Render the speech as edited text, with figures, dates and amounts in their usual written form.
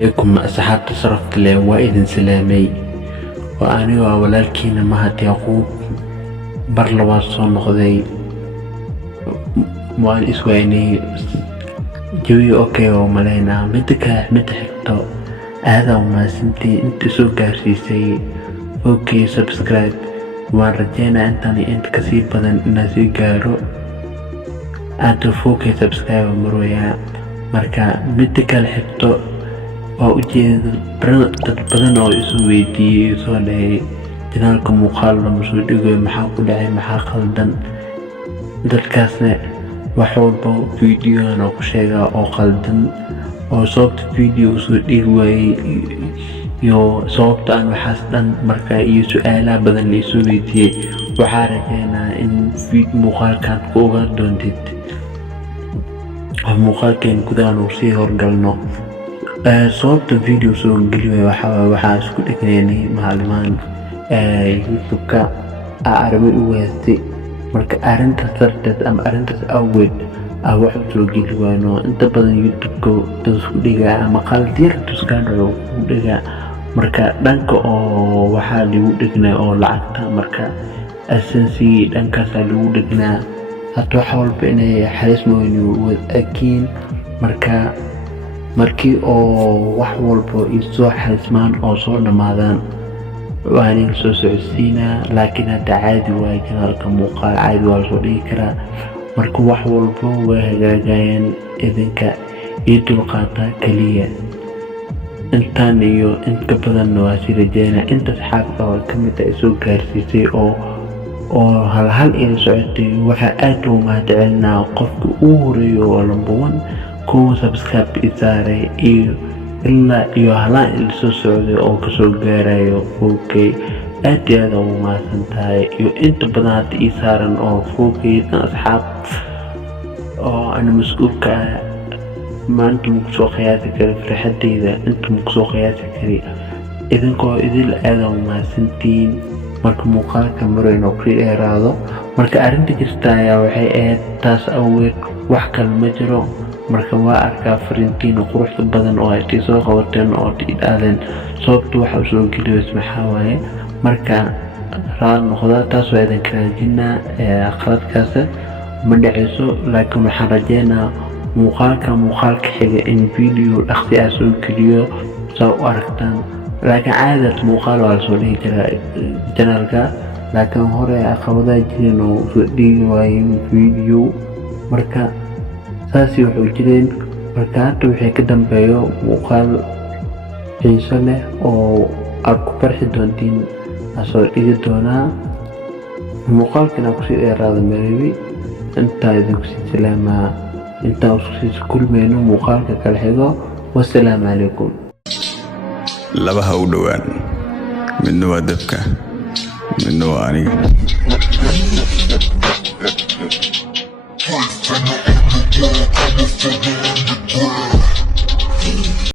عليكم أصحاب تصرفت لي وإذن سلامي وأنا ولكن ما يعقوب برلوا صون نقضي وأن إسواني جوي أوكي وملينا متحكتو هذا وما سنتي انت سو قارسيسي أوكي سبسكرايب وأن رجينا انت كثير بدن الناس قارو أنتو فوكي سبسكرايب مرويا مركا متحكتو وأجد dad badan oo isu weydiiyay soo dhahay janaalka muuqaal lama soo dhigo maxaa ku dhacay maxaa qaldan dadkaasna wax walba fiidiyoan oo ku sheegaa oo qaldan oo sababta fiidiyo usoo dhigi waayey iyo sababta aan waxaas dhan markaa iyo su'aalaha badan la isu weydiiyey waxaa rajeynaa in muuqaalkan ku ogaan doontid muuqaalkeen gudahaan uu sii horgalno صوبت فيديو سو قلبي وحا اسكو دغنيني معلمان يوتيوب كا عربي ويستي marka arinta sartad ama arinta awgeed wax soo gilwaano inta badan youtube ka isku dhiga ama qaldir tuskaano ku dhiga marka dhanka oo waxa lagu dhignaa oo lacagta marka asensi dhankaas lagu dhignaa hatta wax walba inay xariis mooyni wadakiin markii oo wax walba isoo xalismaan oo soo dhamaadaan waan soo socodsiina laakiin hada caadi waa janaalka muuqaal caadi waa soo dhigi karaa marka wax walba way hagaagayaan idinka iyo dulqaata kaliya intaan iyo inta badan waa si rajeena inta saxaabta oo kamid ah soo gaarsiisay oo hal ila socotay waxa aad u mahadcelinaa qofka uu horeeyo oo lambuwan كو سبسكرايب إثاري إلا هلا إلسو سعودي أو كسو غيرايو فوكي أدي هذا وما سنتاي إنت بنات إثارا أو فوكي أصحاب أو أنا مسؤول ما أنتم مكسو خياتي كري فرحتي إذا أنتم مكسو خياتي كري إذن كو إذن هذا وما سنتين marka muuqaalka marayno ku eeraado marka arinta jirtaaya waxay ahayd taas awgeed wax kale ma jiro marka waa arkaa fariintiin quruxda badan oo ay soo qabateen oo diidaaden sababtu waxa soo geliyo maxaa waaye marka raal noqda taas waa idin kala qaladkaas ma dhacayso laakiin waxaan rajeynaa muuqaalka xiga in video dhaqsi ah soo geliyo soo aragtaan laakiin caadad muuqaal waa soo dhigi jiraa janaalka laakiin hore caqabadaha jireen oo soo dhigi waayey video marka saasi wuxuu jireen marka hadda wixii ka dambeeyo muuqaal xiiso leh oo aad ku farxi doontiin soo dhigi doonaa muuqaalkana ku sii dheeraada mareebi intaa idinku sii salaamaa intaa isku sii kulmayno muuqaalka kala xigo wassalaamu calaykum laba ha u dhowaan midna waa dabka midna waa aniga